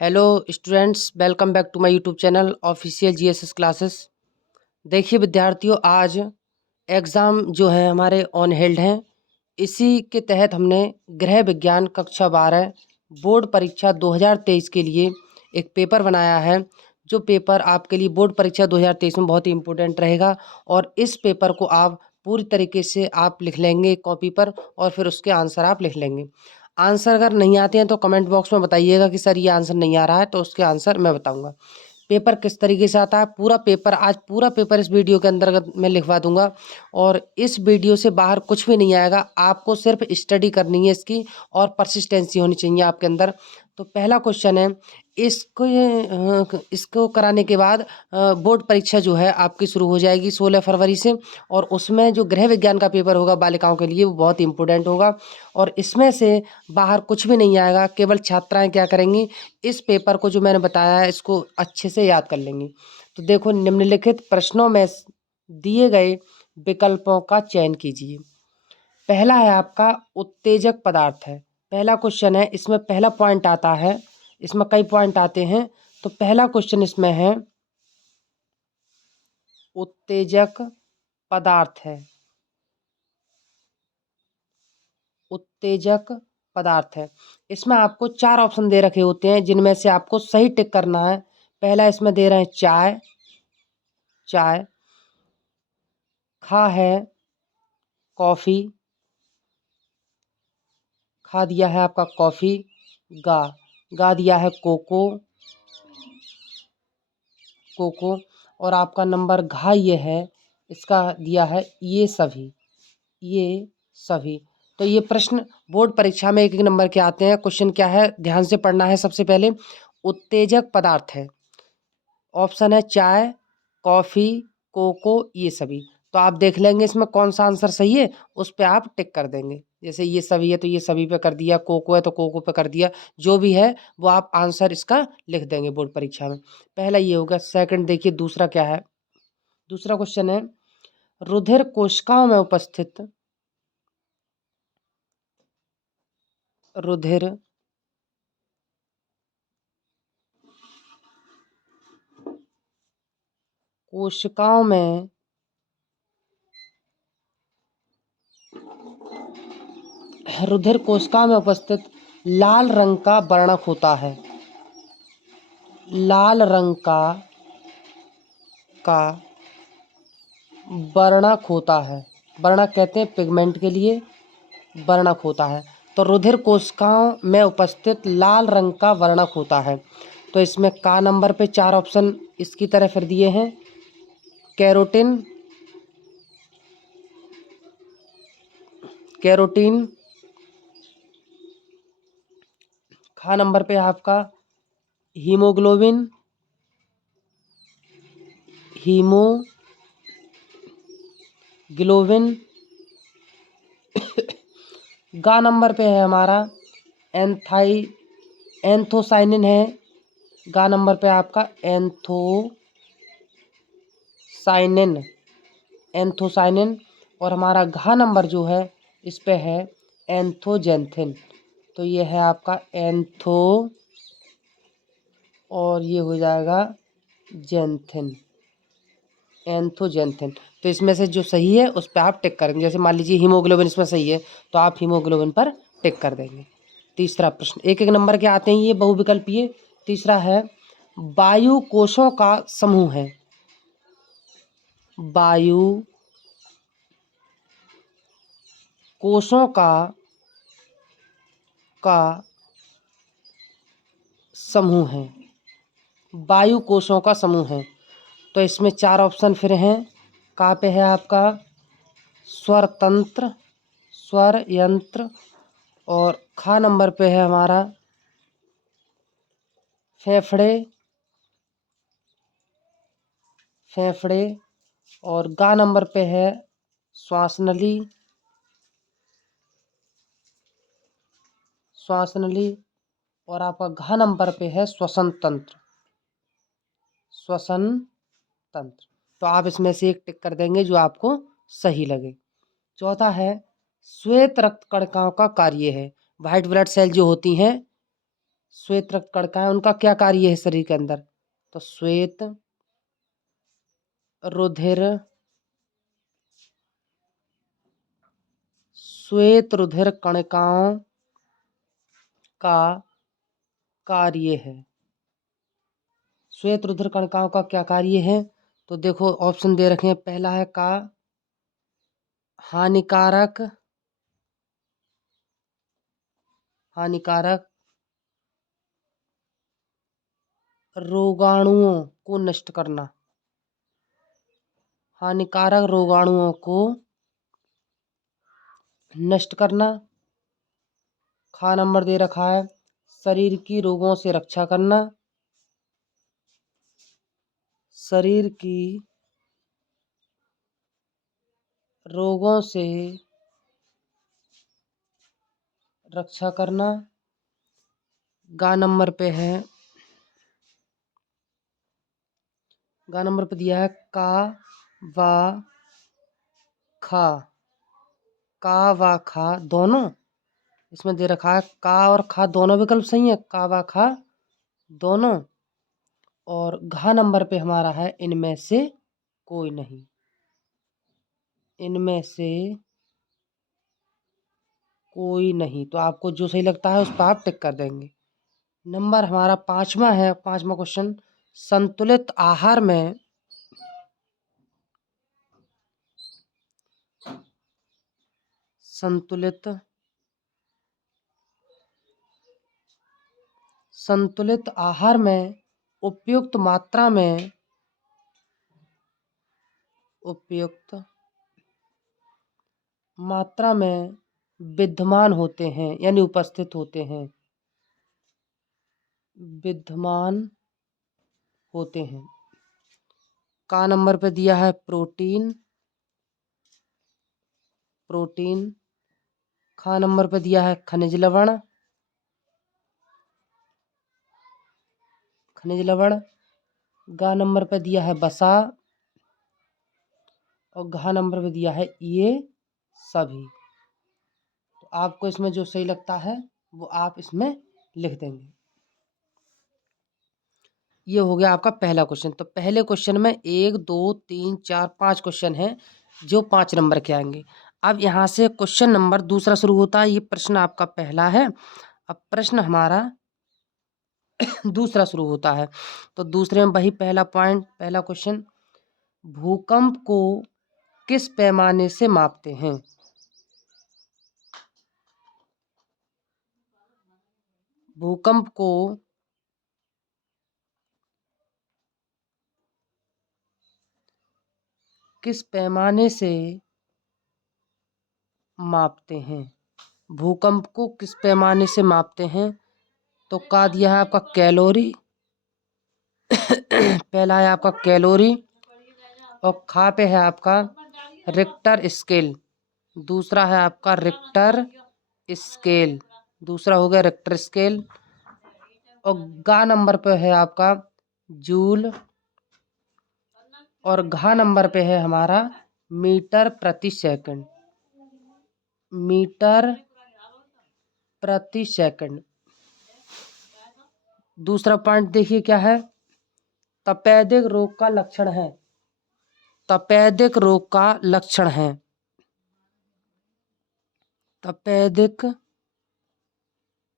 Hello students, welcome back to my YouTube channel official GSS classes. देखिए विद्यार्थियों, आज exam जो है हमारे ऑन हेल्ड हैं। इसी के तहत हमने गृह विज्ञान कक्षा 12 बोर्ड परीक्षा 2023 के लिए एक पेपर बनाया है। जो पेपर आपके लिए बोर्ड परीक्षा 2023 में बहुत ही इम्पोर्टेंट रहेगा और इस पेपर को आप पूरी तरीके से आप लिख लेंगे कॉपी पर और फिर उसके आंसर आप लिख लेंगे। आंसर अगर नहीं आते हैं तो कमेंट बॉक्स में बताइएगा कि सर ये आंसर नहीं आ रहा है, तो उसके आंसर मैं बताऊंगा। पेपर किस तरीके से आता है, पूरा पेपर आज पूरा पेपर इस वीडियो के अंतर्गत मैं लिखवा दूंगा और इस वीडियो से बाहर कुछ भी नहीं आएगा। आपको सिर्फ स्टडी करनी है इसकी और परसिस्टेंसी होनी चाहिए आपके अंदर। तो पहला क्वेश्चन है, इसको कराने के बाद बोर्ड परीक्षा जो है आपकी शुरू हो जाएगी 16 फरवरी से और उसमें जो गृह विज्ञान का पेपर होगा बालिकाओं के लिए वो बहुत इंपॉर्टेंट होगा और इसमें से बाहर कुछ भी नहीं आएगा। केवल छात्राएं क्या करेंगी, इस पेपर को जो मैंने बताया है इसको अच्छे से याद कर लेंगी। तो देखो, निम्नलिखित प्रश्नों में दिए गए विकल्पों का चयन कीजिए। पहला है आपका उत्तेजक पदार्थ है। पहला क्वेश्चन है, इसमें पहला पॉइंट आता है, इसमें कई पॉइंट आते हैं। तो पहला क्वेश्चन इसमें है उत्तेजक पदार्थ है, उत्तेजक पदार्थ है। इसमें आपको 4 ऑप्शन दे रखे होते हैं जिनमें से आपको सही टिक करना है। पहला इसमें दे रहे हैं चाय, चाय। खा है कॉफ़ी, खा दिया है आपका कॉफ़ी। गा, गा दिया है कोको, कोको। और आपका नंबर घा ये है, इसका दिया है ये सभी, ये सभी। तो ये प्रश्न बोर्ड परीक्षा में एक एक नंबर के आते हैं। क्वेश्चन क्या है, ध्यान से पढ़ना है। सबसे पहले उत्तेजक पदार्थ है, ऑप्शन है चाय, कॉफ़ी, कोको, ये सभी। तो आप देख लेंगे इसमें कौन सा आंसर सही है, उस पे आप टिक कर देंगे। जैसे ये सभी है तो ये सभी पे कर दिया, कोको है तो कोको पे कर दिया, जो भी है वो आप आंसर इसका लिख देंगे बोर्ड परीक्षा में। पहला ये होगा। सेकंड देखिए दूसरा क्या है। दूसरा क्वेश्चन है, रुधिर कोशिकाओं में उपस्थित, रुधिर कोशिकाओं में रुधिर कोशिका में उपस्थित लाल रंग का वर्णक होता है, लाल रंग का वर्णक होता है। वर्णक कहते हैं पिगमेंट के लिए वर्णक होता है। तो रुधिर कोशिकाओं में उपस्थित लाल रंग का वर्णक होता है। तो इसमें का नंबर पे 4 ऑप्शन इसकी तरह फिर दिए हैं। Carotene, carotene. खा नंबर पे आपका हीमोग्लोबिन, हीमोग्लोबिन। गा नंबर पे है हमारा एंथोसाइनिन है। गा नंबर पे आपका एंथोसाइनिन, एंथोसाइनिन। और हमारा घा नंबर जो है इस पे है एंथोजेंथिन। तो ये है आपका एंथो और ये हो जाएगा जेंथिन, एंथोजेंथिन। तो इसमें से जो सही है उस पर आप टिक करेंगे। जैसे मान लीजिए हीमोग्लोबिन इसमें सही है तो आप हीमोग्लोबिन पर टिक कर देंगे। तीसरा प्रश्न, एक एक नंबर के आते हैं ये बहुविकल्पीय। तीसरा है, वायु कोशों का समूह है, वायु कोशों का समूह है, वायु कोशों का समूह है। तो इसमें 4 ऑप्शन फिर हैं। कहाँ पे है आपका स्वर तंत्र, स्वर यंत्र। और खा नंबर पे है हमारा फेफड़े, फेफड़े। और गा नंबर पे है श्वास नली, श्वास नली। और आपका घा नंबर पे है श्वसन तंत्र, श्वसन तंत्र। तो आप इसमें से एक टिक कर देंगे जो आपको सही लगे। चौथा है, श्वेत रक्त कणिकाओं का कार्य है। वाइट ब्लड सेल जो होती हैं श्वेत रक्त कणिकाएं, उनका क्या कार्य है शरीर के अंदर? तो श्वेत रुधिर कणिकाओं का कार्य है। श्वेत रुधिर कणिकाओं का क्या कार्य है? तो देखो ऑप्शन दे रखे हैं। पहला है का हानिकारक रोगाणुओं को नष्ट करना। हानिकारक रोगाणुओं को नष्ट करना। खा नंबर दे रखा है शरीर की रोगों से रक्षा करना। शरीर की रोगों से रक्षा करना। गा नंबर पे है, गा नंबर पे दिया है का वा खा। का वा खा दोनों इसमें दे रखा है। का और खा दोनों विकल्प सही है, का वा खा दोनों। और घा नंबर पे हमारा है इनमें से कोई नहीं। इनमें से कोई नहीं। तो आपको जो सही लगता है उस पर आप टिक कर देंगे। नंबर हमारा 5वां है, 5वां क्वेश्चन। संतुलित आहार में संतुलित आहार में उपयुक्त मात्रा में विद्यमान होते हैं, यानी उपस्थित होते हैं। विद्यमान होते हैं। का नंबर पे दिया है प्रोटीन। खा नंबर पे दिया है खनिज लवण। गा नंबर पे दिया है वसा। और घा नंबर पे दिया है ये सभी। तो आपको इसमें जो सही लगता है वो आप इसमें लिख देंगे। ये हो गया आपका पहला क्वेश्चन। तो पहले क्वेश्चन में 1 2 3 4 5 क्वेश्चन हैं जो 5 नंबर के आएंगे। अब यहाँ से क्वेश्चन नंबर दूसरा शुरू होता है। ये प्रश्न आपका पहला है। अब प्रश्न हमारा दूसरा शुरू होता है। तो दूसरे में वही पहला पॉइंट, पहला क्वेश्चन। भूकंप को किस पैमाने से मापते हैं? भूकंप को किस पैमाने से मापते हैं? भूकंप को किस पैमाने से मापते हैं? तो का दिया है आपका कैलोरी। पहला है आपका कैलोरी। और खा पे है आपका रिक्टर स्केल। दूसरा है आपका रिक्टर स्केल। दूसरा हो गया रिक्टर स्केल। और गा नंबर पे है आपका जूल। और घा नंबर पे है हमारा मीटर प्रति सेकंड। मीटर प्रति सेकंड। दूसरा पॉइंट देखिए क्या है। तपेदिक रोग का लक्षण है। तपेदिक रोग का लक्षण है। तपेदिक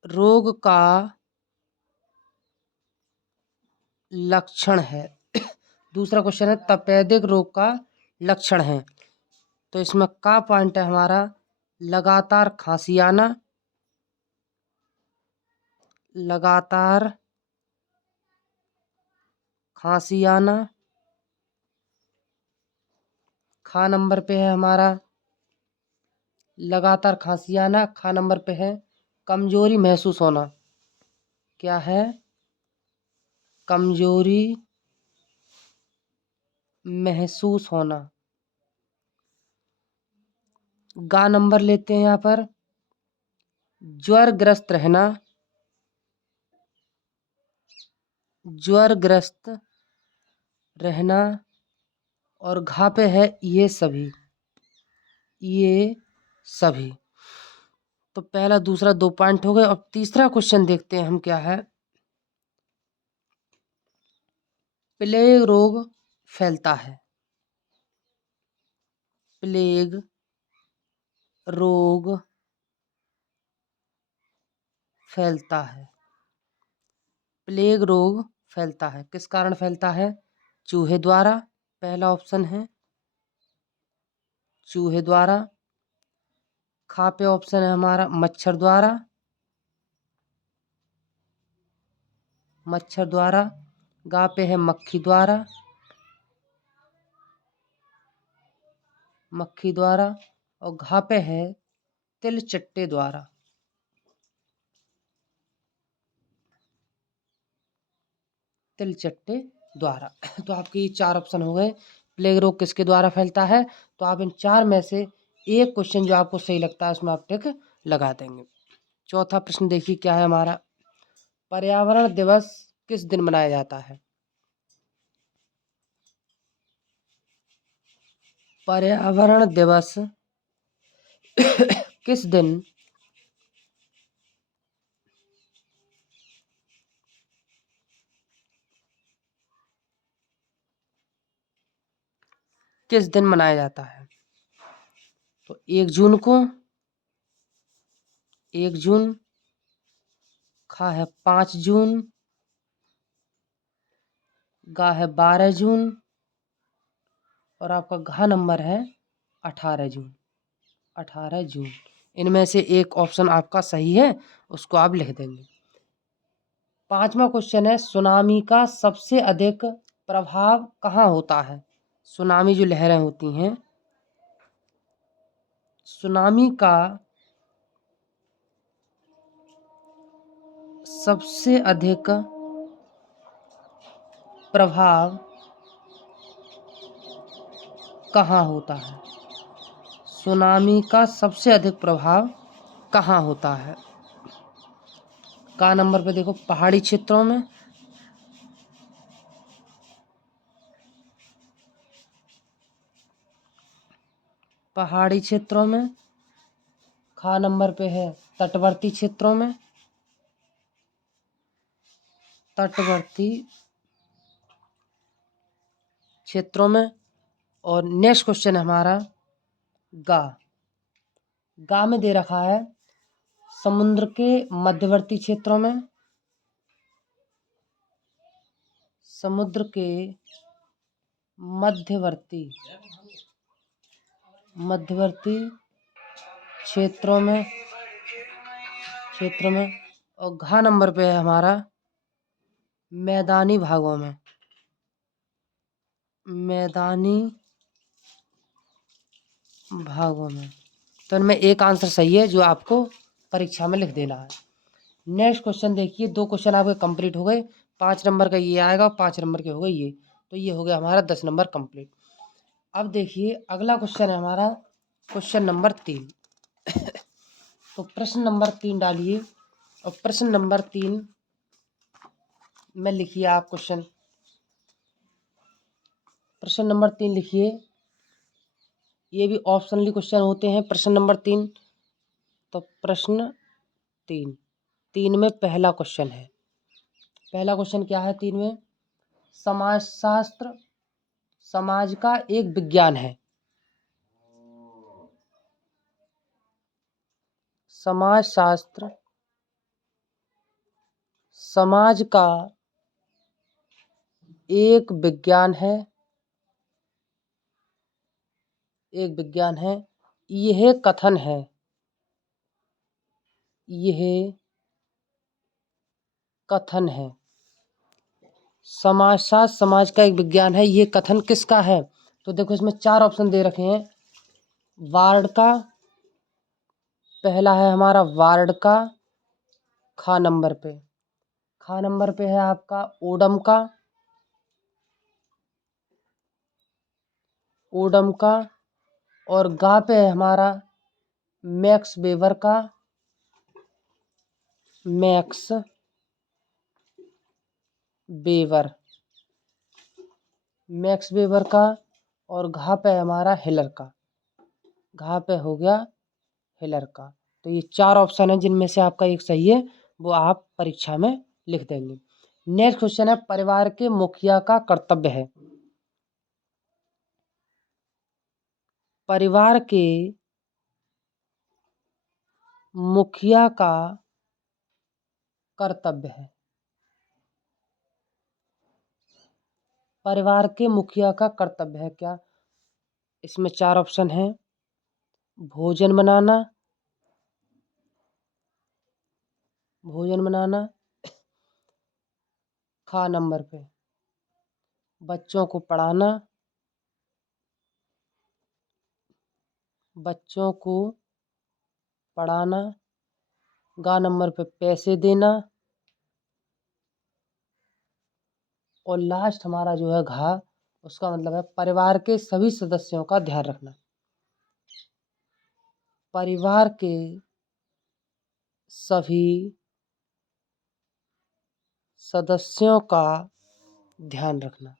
रोग का लक्षण है। दूसरा क्वेश्चन है तपेदिक रोग का लक्षण है। तो इसमें का पॉइंट है हमारा लगातार खांसी आना। लगातार खांसी आना। खा नंबर पे है हमारा लगातार खांसी आना। खा नंबर पे है कमजोरी महसूस होना। क्या है? कमजोरी महसूस होना। गा नंबर लेते हैं यहाँ पर ज्वरग्रस्त रहना। ज्वरग्रस्त रहना। और घा पे है ये सभी। तो पहला दूसरा 2 पॉइंट हो गए। और तीसरा क्वेश्चन देखते हैं हम क्या है। प्लेग रोग फैलता है। प्लेग रोग फैलता है। प्लेग रोग फैलता है किस कारण फैलता है? चूहे द्वारा, पहला ऑप्शन है चूहे द्वारा। खा पे ऑप्शन है हमारा मच्छर द्वारा, मच्छर द्वारा। गा पे है मक्खी द्वारा, मक्खी द्वारा। और घा पे है तिलचट्टे द्वारा, तिलचट्टे द्वारा। तो आपके ये 4 ऑप्शन हो गए। प्लेग रोग किसके द्वारा फैलता है? तो आप इन 4 में से एक क्वेश्चन जो आपको सही लगता है उसमें आप टिक लगा देंगे। चौथा प्रश्न देखिए क्या है हमारा। पर्यावरण दिवस किस दिन मनाया जाता है? पर्यावरण दिवस किस दिन मनाया जाता है? तो 1 जून को, 1 जून। खा है 5 जून। गा है 12 जून। और आपका घा नंबर है 18 जून, 18 जून। इनमें से एक ऑप्शन आपका सही है, उसको आप लिख देंगे। 5वां क्वेश्चन है सुनामी का सबसे अधिक प्रभाव कहाँ होता है? सुनामी जो लहरें होती हैं, सुनामी का सबसे अधिक प्रभाव कहाँ होता है? सुनामी का सबसे अधिक प्रभाव कहाँ होता है? का नंबर पे देखो पहाड़ी क्षेत्रों में, पहाड़ी क्षेत्रों में। खा नंबर पे है तटवर्ती क्षेत्रों में, तटवर्ती क्षेत्रों में। और नेक्स्ट क्वेश्चन है हमारा गा। गा में दे रखा है समुद्र के मध्यवर्ती क्षेत्रों में, समुद्र के मध्यवर्ती क्षेत्रों में, और घा नंबर पे है हमारा मैदानी भागों में, मैदानी भागों में। तो इनमें एक आंसर सही है जो आपको परीक्षा में लिख देना है। नेक्स्ट क्वेश्चन देखिए, 2 क्वेश्चन आपके कंप्लीट हो गए। 5 नंबर का ये आएगा और 5 नंबर के हो गए ये, तो ये हो गया हमारा 10 नंबर कंप्लीट। अब देखिए अगला क्वेश्चन है हमारा क्वेश्चन नंबर 3। तो प्रश्न नंबर 3 डालिए और प्रश्न नंबर 3 में लिखिए आप क्वेश्चन। प्रश्न नंबर 3 लिखिए। ये भी ऑप्शनली क्वेश्चन होते हैं प्रश्न नंबर 3। तो प्रश्न 3 में पहला क्वेश्चन है। पहला क्वेश्चन क्या है 3 में? समाजशास्त्र समाज का एक विज्ञान है। समाजशास्त्र समाज का एक विज्ञान है, एक विज्ञान है। यह कथन है, यह कथन है। समाजशास्त्र समाज का एक विज्ञान है, ये कथन किसका है? तो देखो इसमें 4 ऑप्शन दे रखे हैं। वार्ड का, पहला है हमारा वार्ड का। खा नंबर पे है आपका ओडम का, ओडम का। और गा पे है हमारा मैक्स वेबर का, मैक्स वेबर, मैक्स वेबर का। और घा पे है हमारा हिलर का, घा पे हो गया हिलर का। तो ये 4 ऑप्शन है जिनमें से आपका एक सही है, वो आप परीक्षा में लिख देंगे। नेक्स्ट क्वेश्चन है, परिवार के मुखिया का कर्तव्य है। परिवार के मुखिया का कर्तव्य है। परिवार के मुखिया का कर्तव्य है क्या? इसमें 4 ऑप्शन है। भोजन बनाना, भोजन बनाना। खा नंबर पे बच्चों को पढ़ाना, बच्चों को पढ़ाना। गा नंबर पे पैसे देना। और लास्ट हमारा जो है घा, उसका मतलब है परिवार के सभी सदस्यों का ध्यान रखना। परिवार के सभी सदस्यों का ध्यान रखना,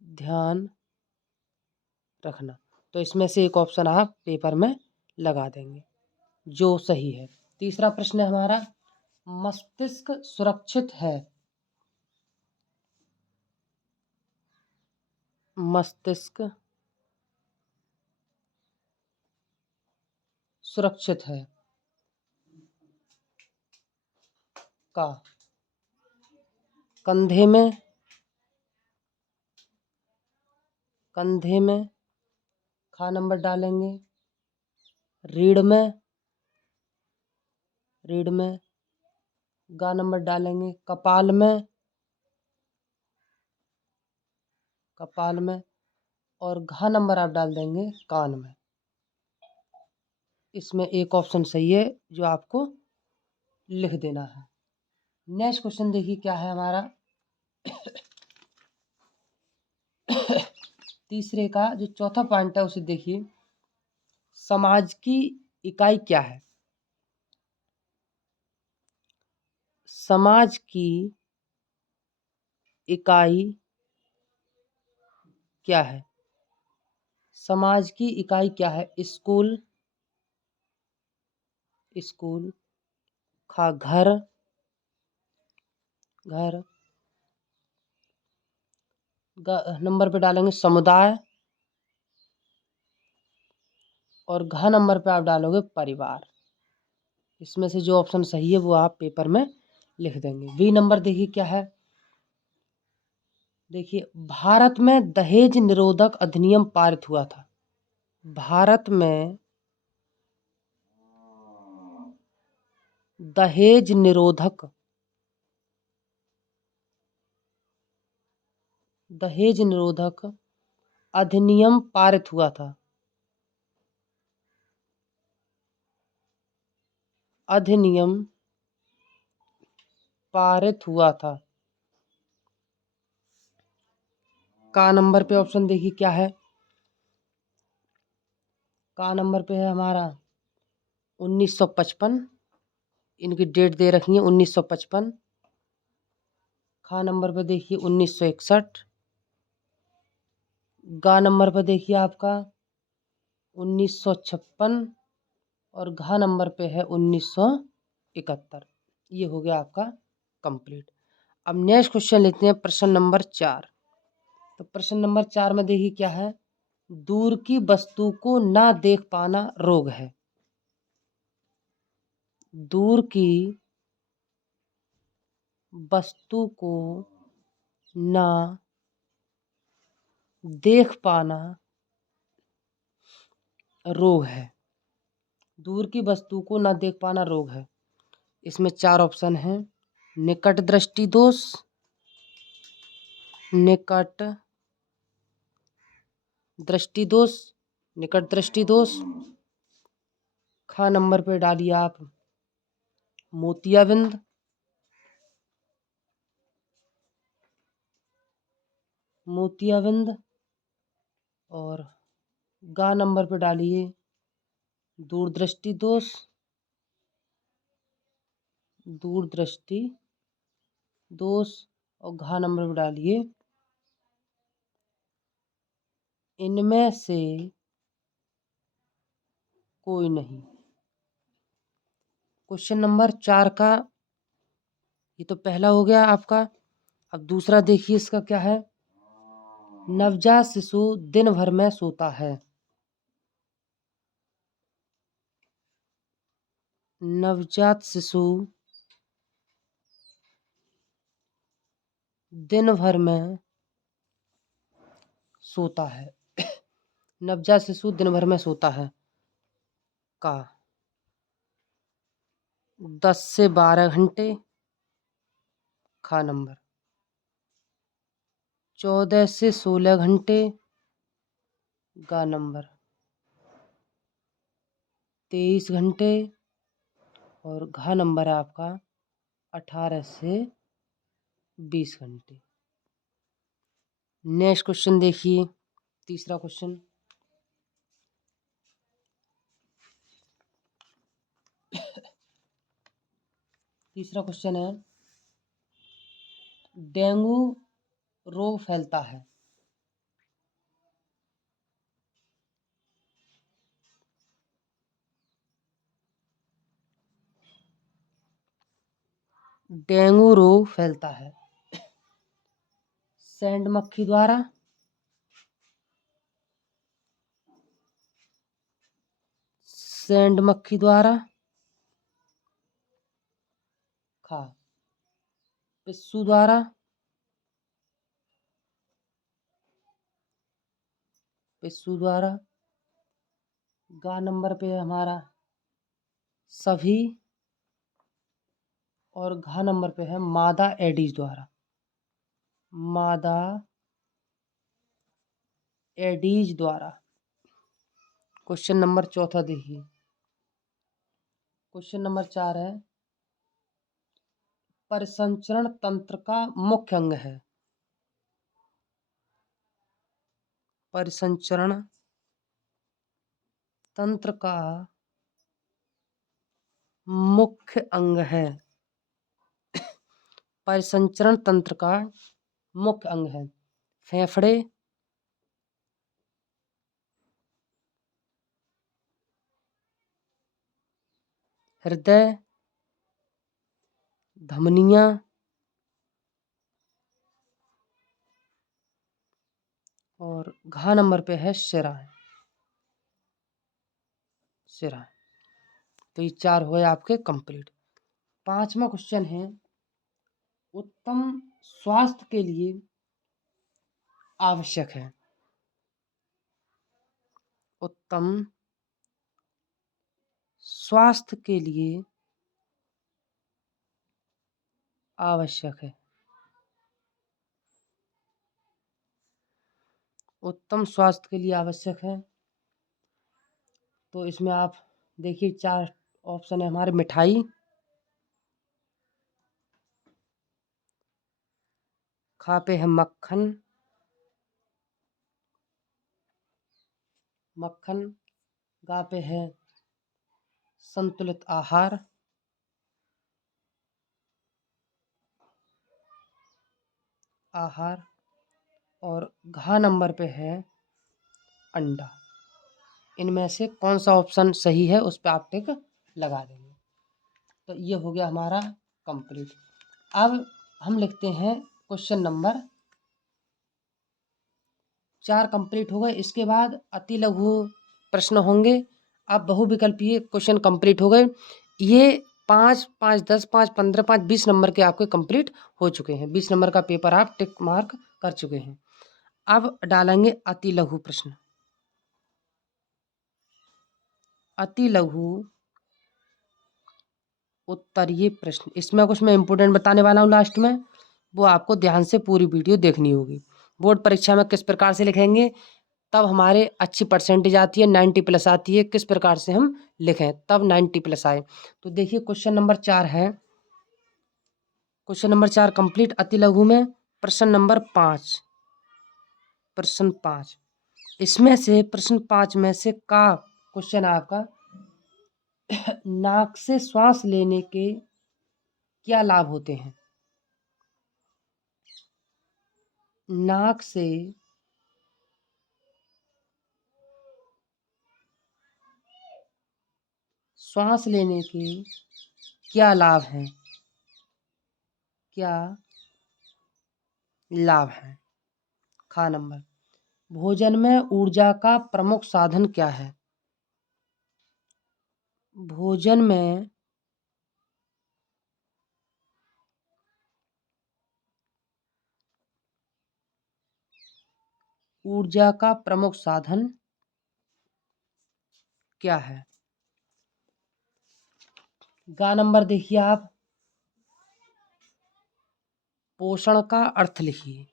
ध्यान रखना। तो इसमें से एक ऑप्शन आप पेपर में लगा देंगे जो सही है। तीसरा प्रश्न है हमारा, मस्तिष्क सुरक्षित है। मस्तिष्क सुरक्षित है का कंधे में, कंधे में खा नंबर डालेंगे। रीढ़ में, रीढ़ में गा नंबर डालेंगे। कपाल में, कपाल में। और घा नंबर आप डाल देंगे कान में। इसमें एक ऑप्शन सही है जो आपको लिख देना है। नेक्स्ट क्वेश्चन देखिए क्या है हमारा। तीसरे का जो चौथा पॉइंट है उसे देखिए, समाज की इकाई क्या है? समाज की इकाई क्या है? समाज की इकाई क्या है? School, school. खा घर, घर। नंबर पे डालेंगे समुदाय। और घ नंबर पे आप डालोगे परिवार। इसमें से जो ऑप्शन सही है वो आप पेपर में लिख देंगे। बी नंबर देखिए क्या है। देखिए, भारत में दहेज निरोधक अधिनियम पारित हुआ था। भारत में दहेज निरोधक, दहेज निरोधक अधिनियम पारित हुआ था। अधिनियम पारित हुआ था। का नंबर पे ऑप्शन देखिए क्या है। का नंबर पे है हमारा 1955। इनकी डेट दे रखी है 1955। खा नंबर पे देखिए 1961। गा नंबर पे देखिए आपका 1956। और घा नंबर पे है 1971। ये हो गया आपका कंप्लीट। अब नेक्स्ट क्वेश्चन लेते हैं, प्रश्न नंबर 4। तो प्रश्न नंबर 4 में देखिए क्या है। दूर की वस्तु को ना देख पाना रोग है। दूर की वस्तु को ना देख पाना रोग है। दूर की वस्तु को ना देख पाना रोग है। इसमें 4 ऑप्शन हैं। निकट दृष्टि दोष, निकट दृष्टि दोष, निकट दृष्टि दोष। खा नंबर पे डालिए आप मोतियाबिंद। मोतियाबिंद। और गा नंबर पे डालिए दूरदृष्टि दोष, दूरदृष्टि दोष। और घा नंबर पे डालिए इनमें से कोई नहीं। क्वेश्चन नंबर 4 का ये तो पहला हो गया आपका। अब दूसरा देखिए इसका क्या है। नवजात शिशु दिन भर में सोता है। नवजात शिशु दिन भर में सोता है। नवजात शिशु दिन भर में सोता है का 10 से 12 घंटे। खा नंबर 14 से 16 घंटे। गा नंबर 23 घंटे। और घा नंबर है आपका 18 से 20 घंटे। नेक्स्ट क्वेश्चन देखिए, तीसरा क्वेश्चन। तीसरा क्वेश्चन है, डेंगू रोग फैलता है। डेंगू रोग फैलता है सैंड मक्खी द्वारा, सैंड मक्खी द्वारा, खा पिस्सू द्वारा, पिस्सू द्वारा। गा नंबर पे हमारा सभी। और घा नंबर पे है मादा एडीज द्वारा। मादा एडीज द्वारा। क्वेश्चन नंबर चौथा देखिए। क्वेश्चन नंबर 4 है, परिसंचरण तंत्र का मुख्य अंग है। परिसंचरण तंत्र का मुख्य अंग है। परिसंचरण तंत्र का मुख्य अंग है फेफड़े, हृदय, धमनियां और घा नंबर पे है शिराएं। शिराएं। तो ये 4 हुए आपके कंप्लीट। 5वां क्वेश्चन है, उत्तम स्वास्थ्य के लिए आवश्यक है। उत्तम स्वास्थ्य के लिए आवश्यक है। उत्तम स्वास्थ्य के लिए आवश्यक है। तो इसमें आप देखिए 4 ऑप्शन है हमारे। मिठाई, खा पे है मक्खन, मक्खन। गा पे है संतुलित आहार, आहार। और घा नंबर पे है अंडा। इनमें से कौन सा ऑप्शन सही है उस पर आप टिक लगा देंगे। तो ये हो गया हमारा कंप्लीट। अब हम लिखते हैं क्वेश्चन नंबर 4 कंप्लीट हो गए। इसके बाद अति लघु प्रश्न होंगे। अब बहुविकल्पीय क्वेश्चन कंप्लीट हो गए। ये 5, 5, 10, 5, 15, 5, 20 नंबर के आपके कंप्लीट हो चुके हैं। 20 नंबर का पेपर आप टिक मार्क कर चुके हैं। अब डालेंगे अति लघु प्रश्न। अति लघु उत्तरीय प्रश्न। इसमें कुछ मैं इम्पोर्टेंट बताने वाला हूँ लास्ट में, वो आपको ध्यान से पूरी वीडियो देखनी होगी। बोर्ड परीक्षा में किस प्रकार से लिखेंगे तब हमारे अच्छी परसेंटेज आती है, 90+ आती है। किस प्रकार से हम लिखें तब 90+ आए। तो देखिए क्वेश्चन नंबर 4 है। क्वेश्चन नंबर 4 कंप्लीट अति लघु में प्रश्न नंबर 5। प्रश्न 5 इसमें से प्रश्न 5 में से का क्वेश्चन आपका नाक से श्वास लेने के क्या लाभ होते हैं। नाक से श्वास लेने के क्या लाभ हैं? क्या लाभ हैं? खा नंबर, भोजन में ऊर्जा का प्रमुख साधन क्या है? भोजन में ऊर्जा का प्रमुख साधन क्या है? गा नंबर देखिए आप, पोषण का अर्थ लिखिए।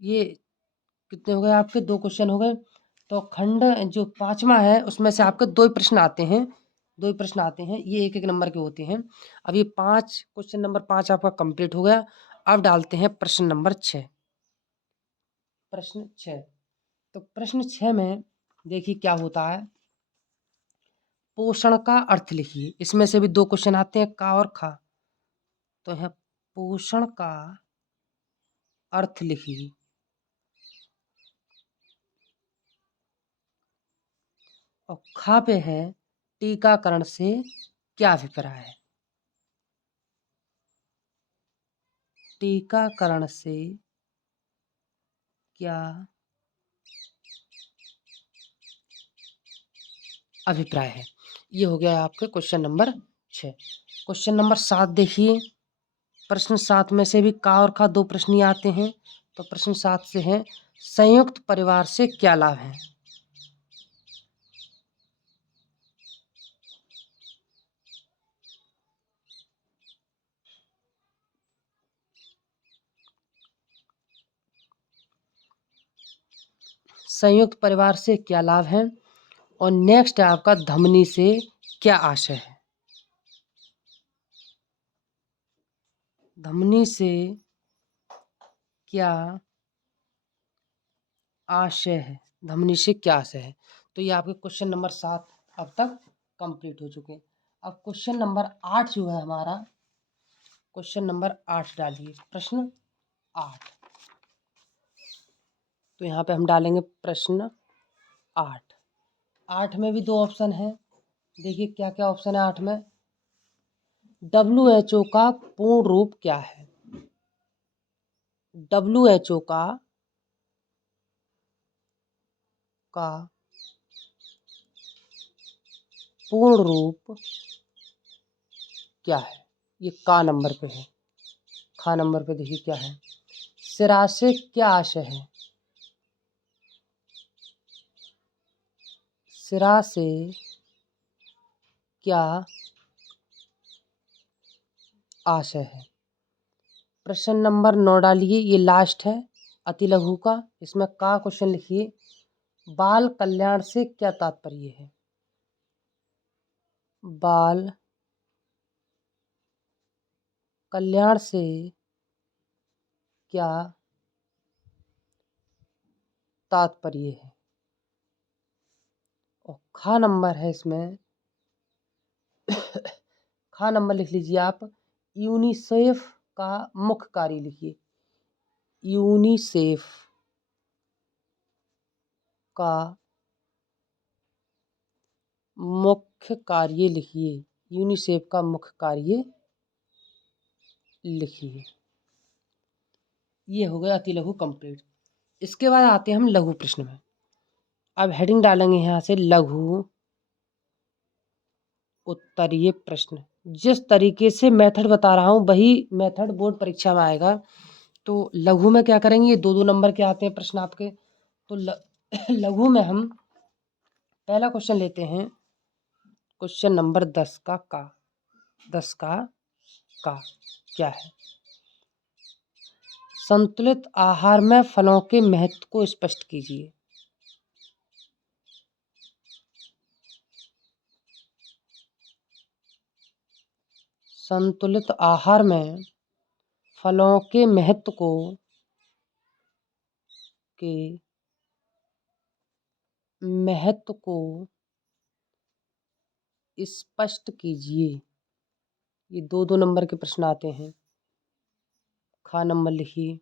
ये कितने हो गए आपके? 2 क्वेश्चन हो गए। तो खंड जो 5वां है उसमें से आपके 2 ही प्रश्न आते हैं, 2 ही प्रश्न आते हैं, ये 1-1 नंबर के होते हैं। अब ये 5 क्वेश्चन नंबर 5 आपका कंप्लीट हो गया। अब डालते हैं प्रश्न नंबर 6। प्रश्न 6, तो प्रश्न 6 में देखिए क्या होता है। पोषण का अर्थ लिखिए। इसमें से भी 2 क्वेश्चन आते हैं, का और खा। तो यहाँ पोषण का अर्थ लिखिए। और खा पे है टीकाकरण से क्या अभिप्राय है? टीकाकरण से क्या अभिप्राय है? ये हो गया आपके क्वेश्चन नंबर 6। क्वेश्चन नंबर 7 देखिए। प्रश्न 7 में से भी का और खा 2 प्रश्न ही आते हैं। तो प्रश्न 7 से है, संयुक्त परिवार से क्या लाभ है? संयुक्त परिवार से क्या लाभ है? और नेक्स्ट है आपका, धमनी से क्या आशय है? धमनी से क्या आशय है? धमनी से क्या आशय है? तो ये आपके क्वेश्चन नंबर 7 अब तक कंप्लीट हो चुके हैं। अब क्वेश्चन नंबर 8 जो है हमारा, क्वेश्चन नंबर 8 डालिए। प्रश्न 8, तो यहाँ पे हम डालेंगे प्रश्न 8। 8 में भी 2 ऑप्शन है। देखिए क्या क्या ऑप्शन है 8 में। WHO का पूर्ण रूप क्या है? WHO का पूर्ण रूप क्या है? ये का नंबर पे है। खा नंबर पे देखिए क्या है। सिरा से क्या आशय है? सिरा से क्या आशय है? प्रश्न नंबर 9 डालिए, ये लास्ट है अति लघु का। इसमें का क्वेश्चन लिखिए। बाल कल्याण से क्या तात्पर्य है? बाल कल्याण से क्या तात्पर्य है? और खा नंबर है इसमें खा नंबर लिख लीजिए आप। यूनिसेफ का मुख्य कार्य लिखिए। यूनिसेफ का मुख्य कार्य लिखिए। यूनिसेफ का मुख्य कार्य लिखिए। ये हो गया अति लघु कंप्लीट। इसके बाद आते हैं हम लघु प्रश्न में। अब हेडिंग डालेंगे यहाँ से, लघु उत्तरीय प्रश्न। जिस तरीके से मेथड बता रहा हूँ वही मेथड बोर्ड परीक्षा में आएगा। तो लघु में क्या करेंगे, ये 2-2 नंबर के आते हैं प्रश्न आपके। तो लघु में हम पहला क्वेश्चन लेते हैं, क्वेश्चन नंबर 10 का 10 का क्या है? संतुलित आहार में फलों के महत्व को स्पष्ट कीजिए। संतुलित आहार में फलों के महत्व को के महत्व को स्पष्ट कीजिए। ये 2-2 नंबर के प्रश्न आते हैं। खा नंबर लिखिए।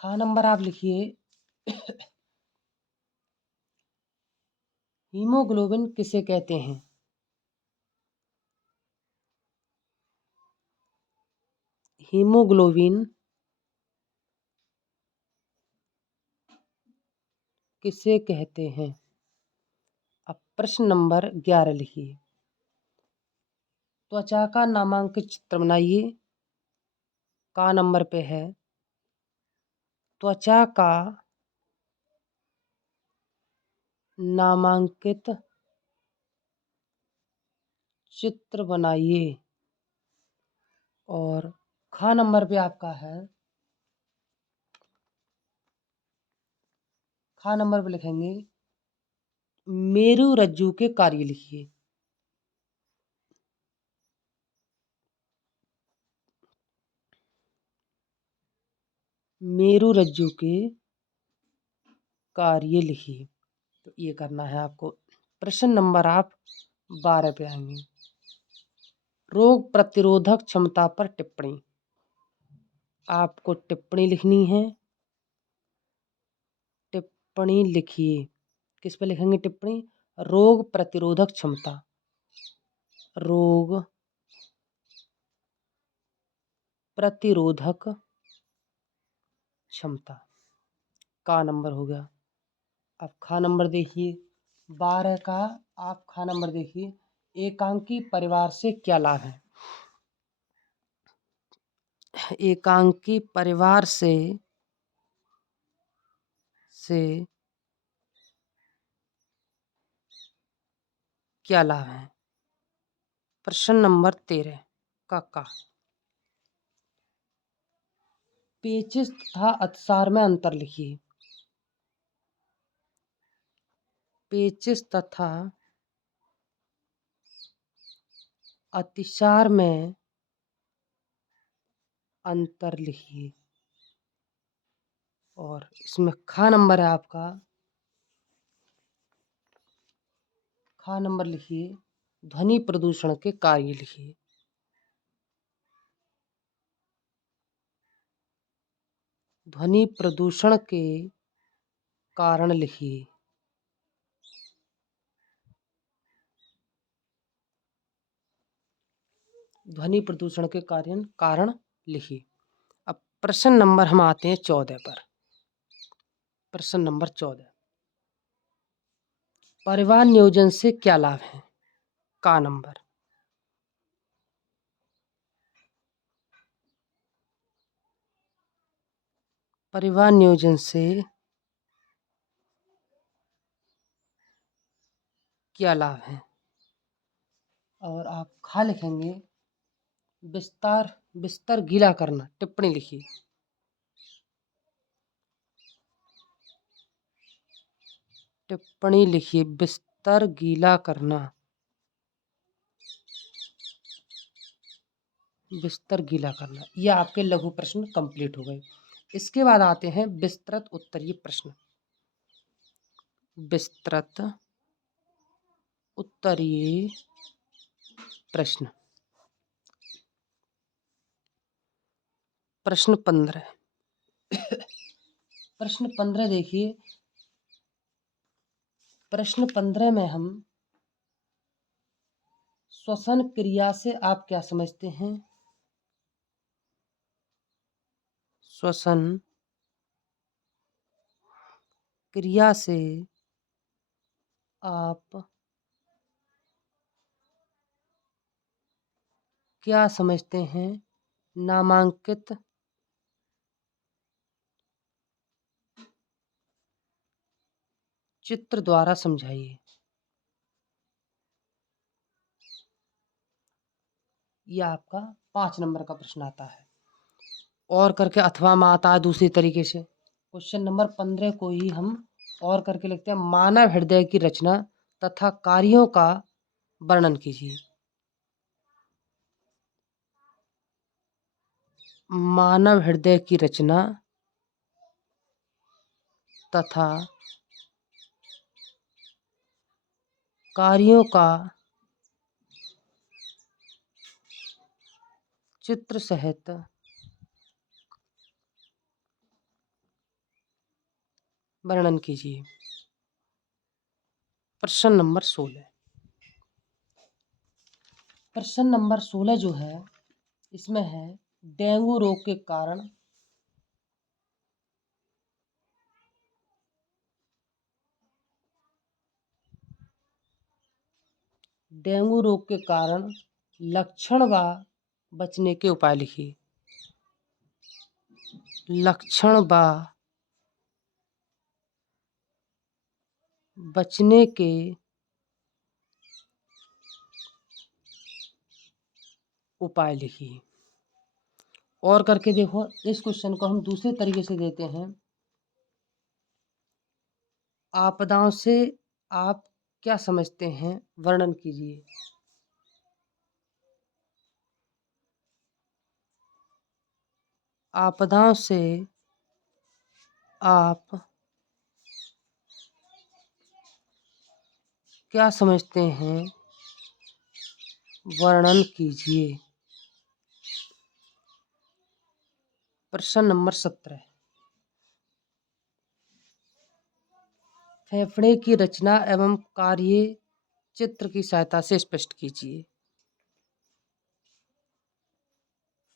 खा नंबर आप लिखिए। हीमोग्लोबिन किसे कहते हैं? हीमोग्लोबिन किसे कहते हैं? अब प्रश्न नंबर 11 लिखिए। त्वचा का नामांकित चित्र बनाइए। का नंबर पे है त्वचा का नामांकित चित्र बनाइए। और खा नंबर पे आपका है, खा नंबर पे लिखेंगे मेरु रज्जु के कार्य लिखिए। मेरु रज्जु के कार्य लिखिए। तो ये करना है आपको। प्रश्न नंबर आप 12 पे आएंगे। रोग प्रतिरोधक क्षमता पर टिप्पणी। आपको टिप्पणी लिखनी है। टिप्पणी लिखिए। किस पे लिखेंगे टिप्पणी? रोग प्रतिरोधक क्षमता। रोग प्रतिरोधक क्षमता का नंबर हो गया। अब खा नंबर देखिए 12 का। आप खा नंबर देखिए, एकांकी परिवार से क्या लाभ है? एकांकी परिवार से क्या लाभ है? प्रश्न नंबर 13 का पेचिश तथा अतिसार में अंतर लिखिए। पेचिश तथा अतिसार में अंतर लिखिए। और इसमें खा नंबर है आपका। खा नंबर लिखिए ध्वनि प्रदूषण के कार्य लिखिए। ध्वनि प्रदूषण के कारण लिखिए। ध्वनि प्रदूषण के कारण लिखिए। अब प्रश्न नंबर हम आते हैं 14 पर। प्रश्न नंबर 14, परिवहन नियोजन से क्या लाभ है? का नंबर। परिवहन नियोजन से क्या लाभ है? और आप खा लिखेंगे बिस्तर गीला करना। टिप्पणी लिखिए। टिप्पणी लिखिए बिस्तर गीला करना। बिस्तर गीला करना। यह आपके लघु प्रश्न कंप्लीट हो गए। इसके बाद आते हैं विस्तृत उत्तरीय प्रश्न। विस्तृत उत्तरीय प्रश्न। प्रश्न 15। प्रश्न 15 देखिए। प्रश्न 15 में हम श्वसन क्रिया से आप क्या समझते हैं? श्वसन क्रिया से आप क्या समझते हैं? नामांकित चित्र द्वारा समझाइए। यह आपका 5 नंबर का प्रश्न आता है। और करके अथवा में आता है दूसरी तरीके से। क्वेश्चन नंबर 15 को ही हम और करके लिखते हैं। मानव हृदय की रचना तथा कार्यों का वर्णन कीजिए। मानव हृदय की रचना तथा कार्यों का चित्र सहित वर्णन कीजिए। प्रश्न नंबर 16। प्रश्न नंबर 16 जो है इसमें है डेंगू रोग के कारण डेंगू रोग के कारण लक्षण व बचने के उपाय लिखिए। लक्षण व बचने के उपाय लिखिए। और करके देखो, इस क्वेश्चन को हम दूसरे तरीके से देते हैं। आपदाओं से आप क्या समझते हैं, वर्णन कीजिए। आपदाओं से आप क्या समझते हैं, वर्णन कीजिए। प्रश्न नंबर 17, फेफड़े की रचना एवं कार्य चित्र की सहायता से स्पष्ट कीजिए।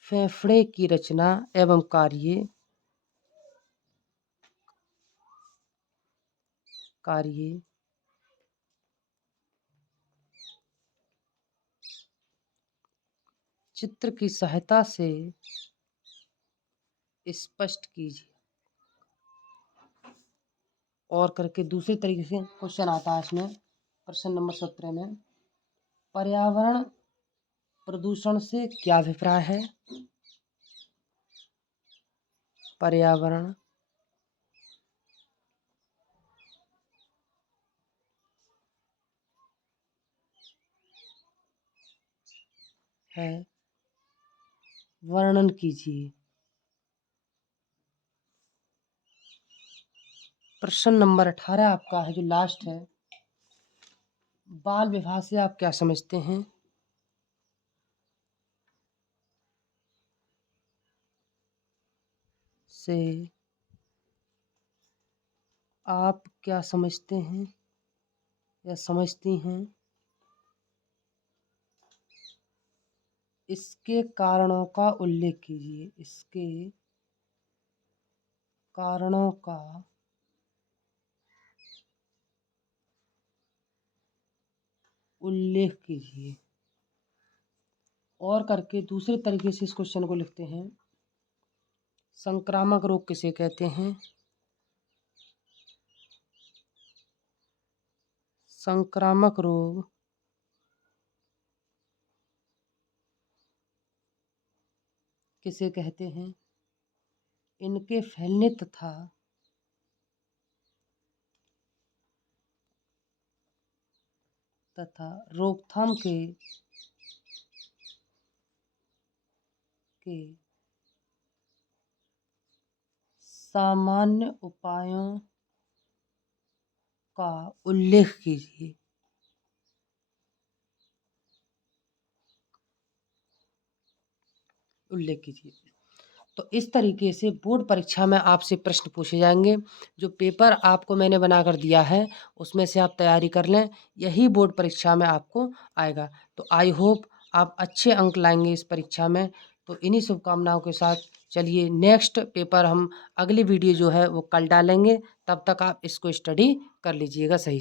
फेफड़े की रचना एवं कार्य चित्र की सहायता से स्पष्ट कीजिए। और करके दूसरे तरीके से क्वेश्चन आता है इसमें, प्रश्न नंबर 17 में, पर्यावरण प्रदूषण से क्या अभिप्राय है। पर्यावरण है, वर्णन कीजिए। प्रश्न नंबर 18 आपका है, जो लास्ट है, बाल विवाह से आप क्या समझते हैं। से आप क्या समझते हैं या समझती हैं। इसके कारणों का उल्लेख कीजिए। इसके कारणों का उल्लेख कीजिए। और करके दूसरे तरीके से इस क्वेश्चन को लिखते हैं, संक्रामक रोग किसे कहते हैं। संक्रामक रोग किसे कहते हैं। इनके फैलने तथा रोकथाम के सामान्य उपायों का उल्लेख कीजिए। तो इस तरीके से बोर्ड परीक्षा में आपसे प्रश्न पूछे जाएंगे। जो पेपर आपको मैंने बनाकर दिया है उसमें से आप तैयारी कर लें, यही बोर्ड परीक्षा में आपको आएगा। तो आई होप आप अच्छे अंक लाएंगे इस परीक्षा में। तो इन्हीं शुभकामनाओं के साथ चलिए, नेक्स्ट पेपर हम अगली वीडियो जो है वो कल डालेंगे। तब तक आप इसको स्टडी कर लीजिएगा सही।